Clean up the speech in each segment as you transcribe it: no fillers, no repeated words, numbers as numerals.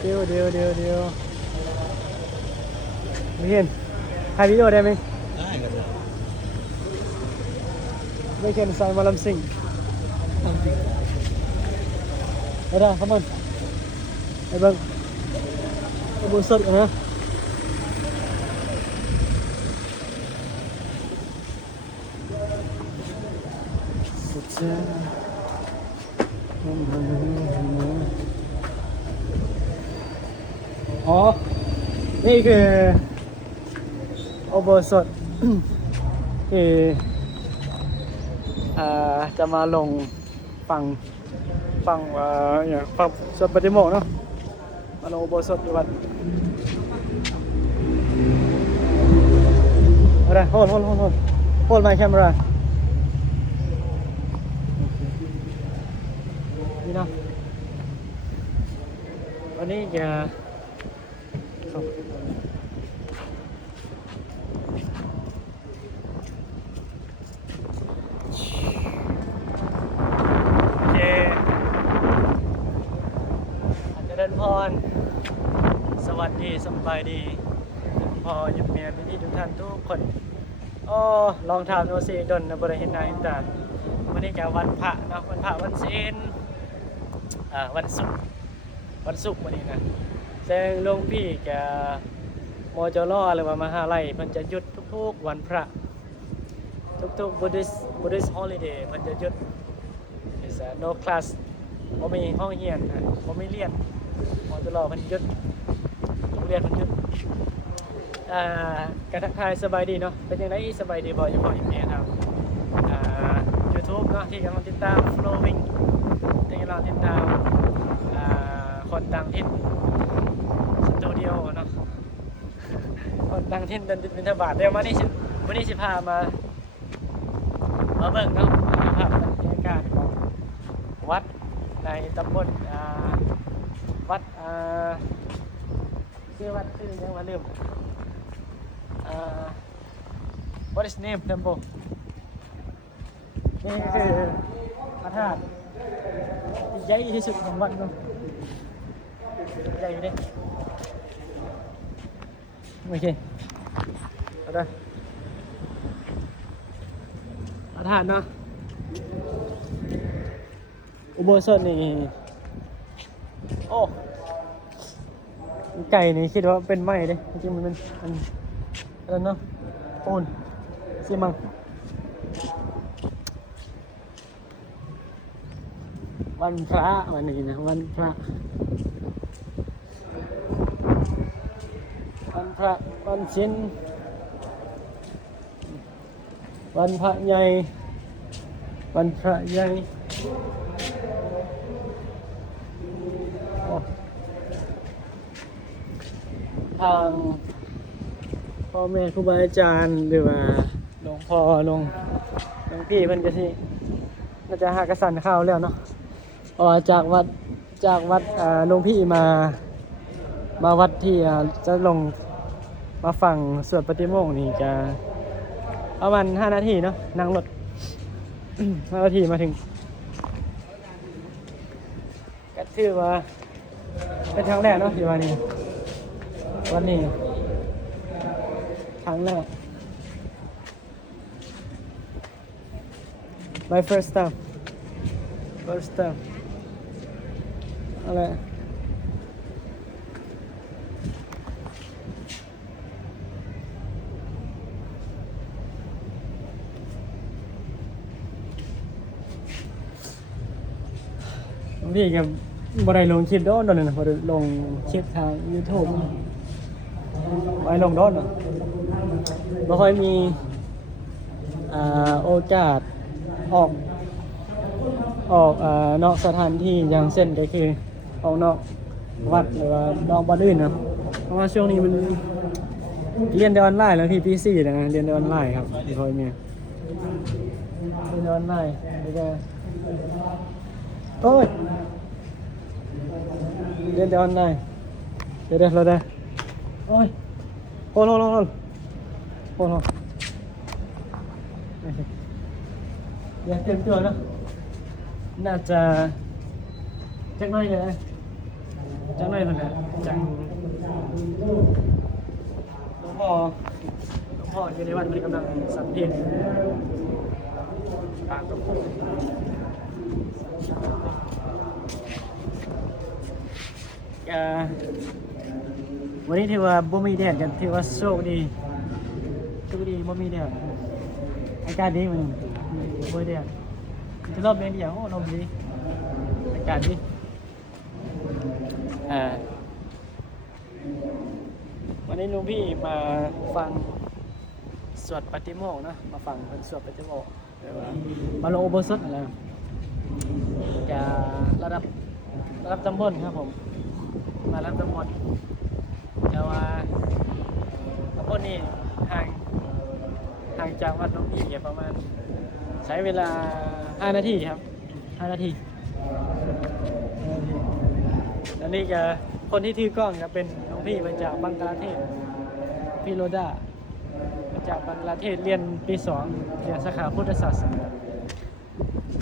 เดี๋ยวไม่เห็นถ่ายวิดีโอได้ไหมได้ก็ได้ไม่เห็นใส่มาลำซิ่งความจริงได้เข้ามาไอ้เบิ้งไอ้บุญสดกันนะสุดเจ้าอ๋อนี่คือโอเบอร์สด คือจะมาลงฝั่งอย่างฝั่งสวนปฏิโมกข์เนาะมาลงโอเบอร์สดอยู่วัดอะไรโฮลไมค์แคมรานี่เนาะวันนี้จะเจริญพรสวัสดีสบายดีพออยู่เมียพี่ทุกท่านทุกคนลองถามโนซีดนนะบริเห็นนายแต่วันนี้จะวันพระเนาะวันพระวันศีลวันศุกร์วันนี้นะแจ้งลงพี่แกมจรหรือว่ามหาลัยมันจะหยุดทุกๆวันพระทุกๆ Buddhist holiday มันจะหยุด is no class บ่มีห้องเรียนบ่มีเรียนมจรมันหยุดโรงเรียนมันหยุดการทักทายสบายดีเนาะเป็นยังไงสบายดีบ่อยู่พ่ออยู่แม่ครับYouTube เนาะที่กำลังติดตาม flowing ที่กำลังติดตามคนต่างถิ่นสตูดิโอเนาะคนต่างถิ่นเดินบิณฑบาตเดี๋ยววันนี้สิพามาเบิ่งเนาะภาพบรรยากาศของวัดในตำบลวัดชื่อวัดชื่อยังว่าลืมwhat is name temple นี่คือพระธาตุที่ใหญ่ที่สุดของวัดเนาะใหญ่เลยโอเคเอาได้พระธาตุเนาะอุโบสถนี่โอ้ไก่นี่คิดว่าเป็นไม้เลยจริงๆมันเป็นอะไรเนาะปูนซีมังวันพระวันนี้นะวันพระวันศีลวันพระใหญ่ทางพ่อแม่ครูบาอาจารย์หรือว่าหลวงพ่อหลวงพี่เพิ่นก็สิน่าจะหากระสันข้าวแล้วเนาะจากวัดหลวงพี่มาวัดที่จะลงมาฝั่งสวนปฏิโมกข์นี่จะประมาณ5 นาทีเนาะนั่งรถ 5 นาทีมาถึงก็ถือว่าเป็นครั้งแรกเนาะที่วันนี้ครั้งแรก my first time อะไรพี่กับ่ได้ลงคลิปโดนเลยนะบ่ได้ลงคลิปทาง YouTube บ่ได้ลงโดนเนาะบ่ค่อยมีโอกาสออกนอกสถานที่อย่างเช่นก็คือออกนอกวัดหรือว่านอกบ้านอื่นนะเพราะว่าช่วงนี้มันเรียนแต่ออนไลน์แล้วพี่ปี4นะเรียนแต่ออนไลน์ครับพ่อแม่เรียนแต่ออนไลน์แล้วก็โอ้ยเรียนแต่ออนไลน์เดี๋ยวเราได้โอ้ยโหเดี๋ยวเตรียมตัวนะน่าจะจักหน่อยเลย จังหน่อยเพิ่นน่ะจังหลวงพ่ออยู่ในวัดเพิ่นกำลังสัมเพลปากตรงวันนี้ถือว่าบ่มีแดดกันถือว่าโชคดีบ่มีแดดอากาศดีมันบ่มีแดดจะรอบเดือนเดียวโอ้ลมดีอากาศดีวันนี้ลุงพี่มาฟังสวดปฏิโมกข์นะมาฟังเป็นสวดปฏิโมกข์มาลงอุโบสถอะไรจะระดับตำบลครับผมมาระดับตำบลแต่ว่าตำบลนี้ห่างจากวัดลุงพี่ประมาณใช้เวลา5 นาทีครับ5 นาทีอันนี้ก็คนที่ถือกล้องจะเป็นน้องพี่มาจากบังกลาเทศพี่โรดามาจากบังกลาเทศเรียนปี 2เรียนสาขาพุทธศาสนา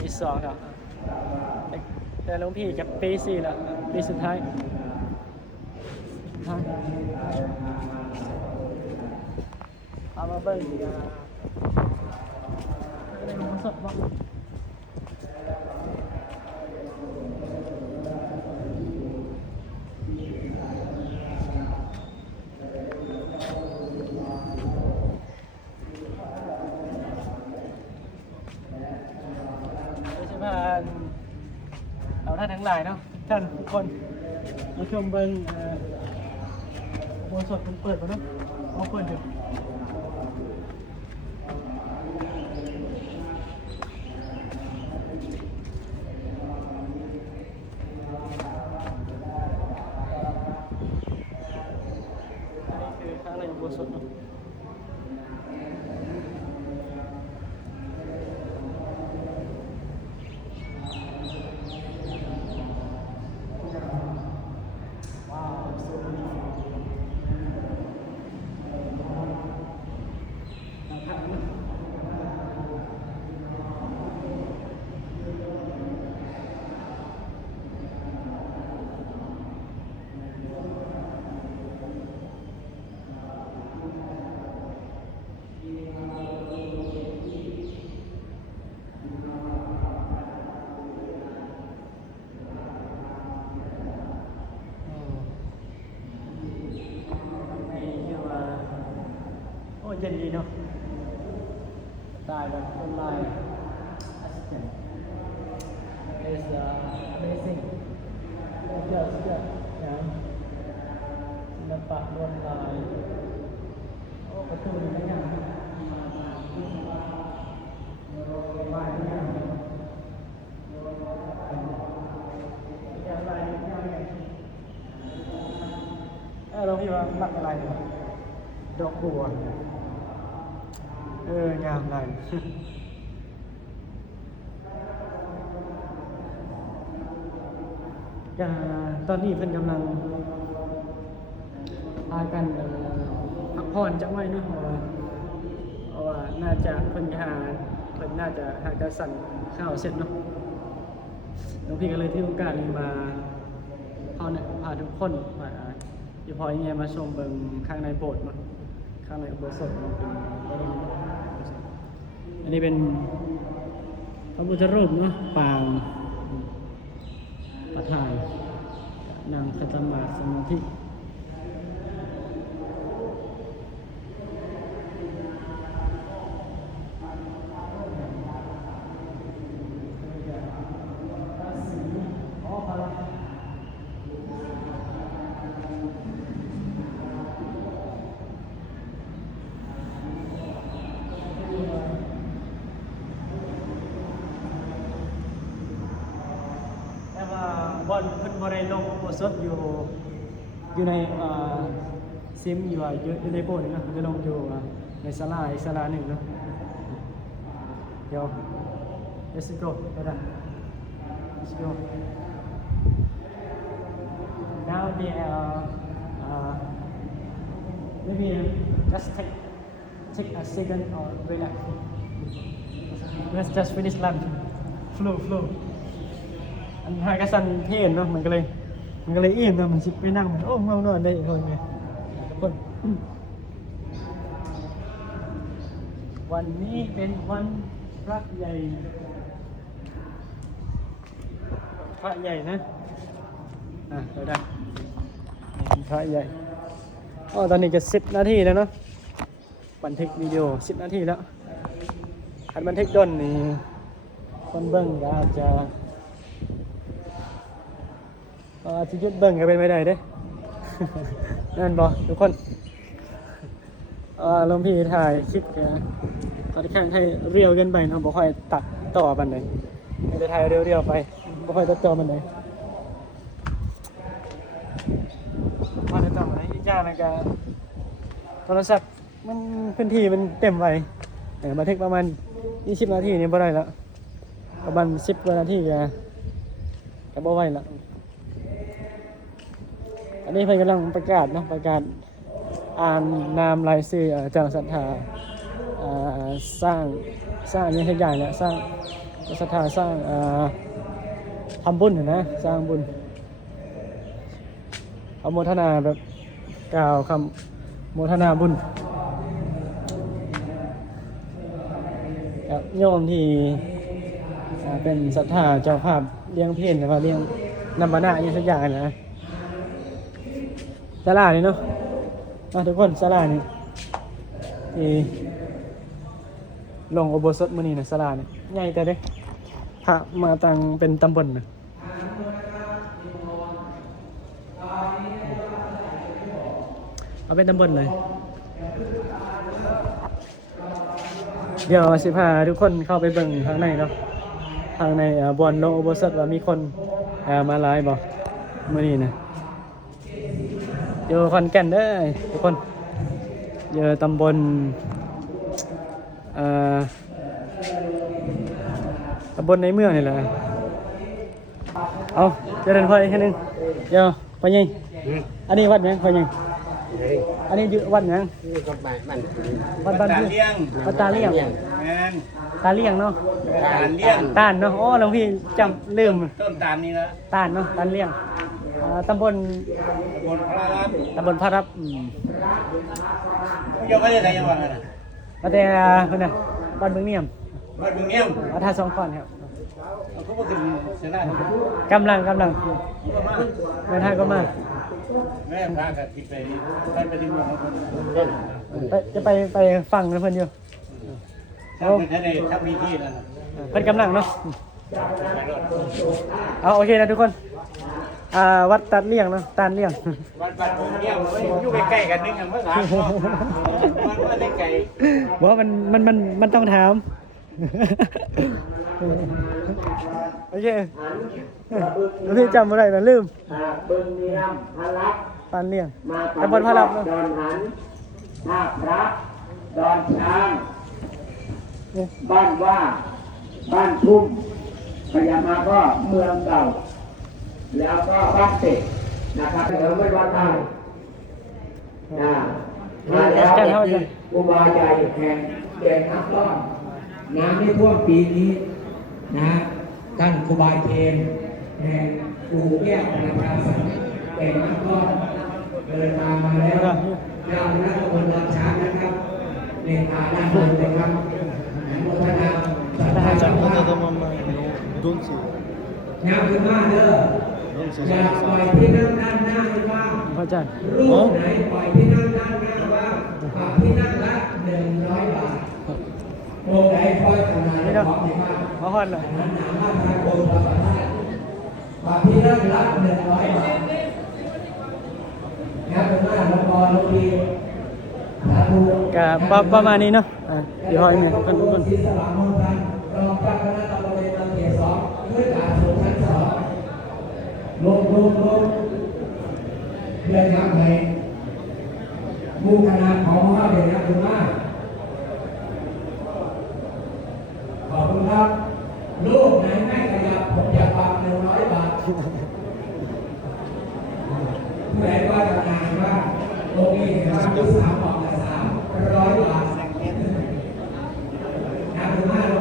ปี 2ครับแต่น้องพี่กับปี 4แล้วปีสุดท้ายเอามาเบิ่งในมันสดบ่เอาท่านทั้งหลายเนาะท่านทุกคนมาชมเบิ้งอุโบสถเปิดป่ะเนาะเอาเปิดอยู่อันนี้คือข้างในอุโบสถเนาะเย็นดีเนาะตายแบบต้นไม้ assistant is amazing เยอะอย่างศิลปะลวดลายโอ้ประตูนี่ไม่ยังบ้านนี่อะไรเราพี่ว่ามักอะไรดอกบัวงามเลยตอนนี้เพิ่นกำลังพากันพักผ่อนจังไว้นี่เพราะว่าน่าจะเพิ่นน่าจะหากระสั่นข้าวเสร็จเนาะหลวงพี่ก็เลยที่โอกาสนี้มาพาทุกคนมาอยู่พอยังไงมาชมเบิ่งข้างในโบสถ์เนาะข้างในอุโบสถอันนี้เป็นพระพุทธรูปเนาะปางประธานนางคัตมาสมาธิบอลเพิ่นบ่ได้ลงอุโบสถอยู่ในซิมอยู่ในโบสถ์นะจะลงอยู่ในศาลาอีกศาลาหนึ่งเนาะเดี๋ยว let's go ไปได้ let's go now they maybe just take a second or relax let's just finish lunch flow อันหากระสันเห็นเนาะมันก็เลย มันก็เลยอิ่มนะมันสิไปนั่งมันโอ้เมานอนได้อีกคนไงคนวันนี้เป็นวันพระใหญ่พระใหญ่นะเดี๋ยวได้พระใหญ่อ๋อตอนนี้จะ10 นาทีแล้วเนาะบันทึกวิดีโอ10 นาทีแล้วคันบันทึกด้นนี่คนเบิ่งก็อาจจะหยุดเบิ่งก็เป็นไม่ได้เด้ นั่นบ่ทุกคนลงพี่ถ่ายคลิปตอนที่แข่งให้เรียวเกินไปเนาะบ่ค่อยตัดต่อปานใดให้ได้ถ่ายเรียวๆไปบ่ค่อยตัดต่อปานใดว่าได้ต่อไหนอีกอย่างนึงก็โทรศัพท์มันพื้นที่มันเต็มไว้บันทึกประมาณ20 นาทีนี่บ่ได้แล้วประมาณ10 กว่านาทีก็บ่ไหวแล้วอันนี้เพิ่นกำลังประกาศเนาะประกาศอ่านนามรายชื่อเจ้าศรัทธาสร้างอย่างทุกอย่างเนี่ยสร้างศรัทธาสร้างทำบุญนะสร้างบุญเอาโมทนาแบบกล่าวคำโมทนาบุญกับโยมที่เป็นศรัทธาเจ้าภาพเลี้ยงเพลหรือว่าเลี้ยงนำบานะอย่างทุกอย่างนะศาลานี่เนาะทุกคนศาลานี่ที่ลงอุโบสถมื้อนี้นะศาลานี่ใหญ่แต่เด้พระมาตั้งเป็นตำบลนะเอาเป็นตำบลเลยเดี๋ยวสิพาทุกคนเข้าไปเบิ่งข้างในเนาะข้างในบ่อนลงอุโบสถว่ามีคนมาหลายบ่มื้อนี้นะอยู่ขอนแก่นเด้อทุกคนอยู่ตำบลตำบลในเมืองนี่แหละเอาเจริญพรอีกแค่นึงเดี๋ยวไปยังอันนี้วัดยังไปยังอันนี้อยู่วัดยังวัดบ้านเลี้ยงวัดตาเลี้ยงตาเลี้ยงเนาะตาลเนาะโอ้หลวงพี่จำลืมต้นตาลนี่ละตาลเนาะตาลเลี้ยงตำบลพระรับยังไม่ได้ไหนยังวะนะมาแต่คนน่ะบ้านเมืองเนียมวัดท่าสองคอนครับเขาบอกถึงเสนากำลังเดินทางก็มาแม่พากันที่ไปที่เมืองจะไปฟังนะเพื่อนอยู่ถ้ามีที่นั่นเพื่อนกำลังเนาะเอาโอเคนะทุกคนวัดตัดเลี่ยงเนาะตาลเลี่ยงวัดเนี่ยอยู่ใกล้ๆกันนึงกันเมื่อไหร่มันไม่ได้ไกลบอกว่ามันต้องถามโอเคพี่จำอะไรนะลืมตาลเลี่ยงตำบลพระรับเนาะท่าพระดอนช้างบ้านว่าบ้านทุ่มพยามาก็เมืองเก่าแล้วก็บ้านเสร็จนะครับเดี๋ยวไม่ว่าใต้มาแล้วอุบาใหญ่แห่งเด่นนักต้อนน้ำที่ท่วมปีนี้นะท่านครูบาเทนแห่งปู่แก้วประชาสันเด่นนักต้อนเดินทางมาแล้วเจ้าหน้าที่ตำบลดอนช้างนะครับเลขาด้านบนเลยครับโมทนาสัมภาษณ์งานคือมาเด้ออย่าปล่อยที่นั่งด้านหน้าให้ว่างพระอาจารย์รูปไหนปล่อยที่นั่งด้านหน้าว่างฝากที่นั่งละ100 บาทโรงไหนคอยขนาดของที่บ้านขอฮอนเลยนั้นหนามาทางโกนประมาณฝากที่นั่งละ100 บาทงานคือมาแล้วพอลงดีกับประมาณนี้เนาะเดี๋ยวให้เนี่ยคนรองเจ้าคณะตำบลเขต 2ด้วยการสูงชั้น 2ลงเดินทางไปมุ่งคณะของข้าเด่นนักบุญมากขอบคุณครับลูกไหนไม่ขยับผมจะปรับ100 บาทผู้ใดว่าจะงานว่าตรงนี้เราดู3 บอกละ300 บาท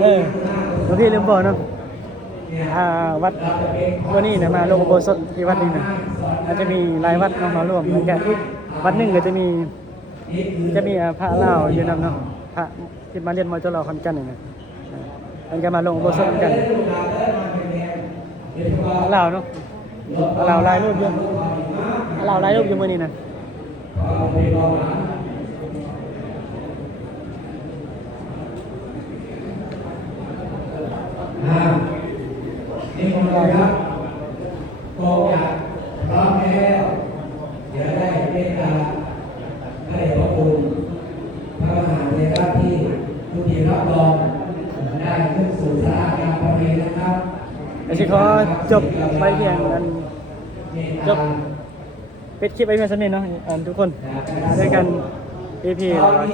หลวงพี่ลืมบอกเนาะวัดวันนี้นะมาลงอุโบสถที่วัดนี้นะ อาจจะมีหลายวัดเนาะมารวมกันอีกวัดหนึ่งก็จะมีพระลาวอยู่นำเนาะพระที่มาเรียนมอจลขอนแก่นนี่นะมันก็มาลงอุโบสถกันลาวเนาะลาวลายรูปเยอะลาวลายรูปอยู่มื้อนี้นะนี่คนเราครับโกจากพร้อมแล้วเดี๋ยวได้เมตตาให้พระคุณพระมหาเถระที่ทุกทีรับรองได้ขึ้นสู่สาราการประเพณีนะครับ ไอ้สิขอจบไปเพียงนั้นจบปิดคลิปไปเพียงสักนิดเนาะทุกคนด้วยกัน EP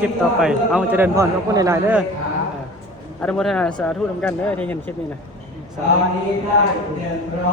คลิปต่อไปเอาเจริญพรขอบคุณหลายๆเด้ออนุโมทนาสาธุนำกันเด้อที่เห็นคลิปนี้นะ ตอนนี้ได้100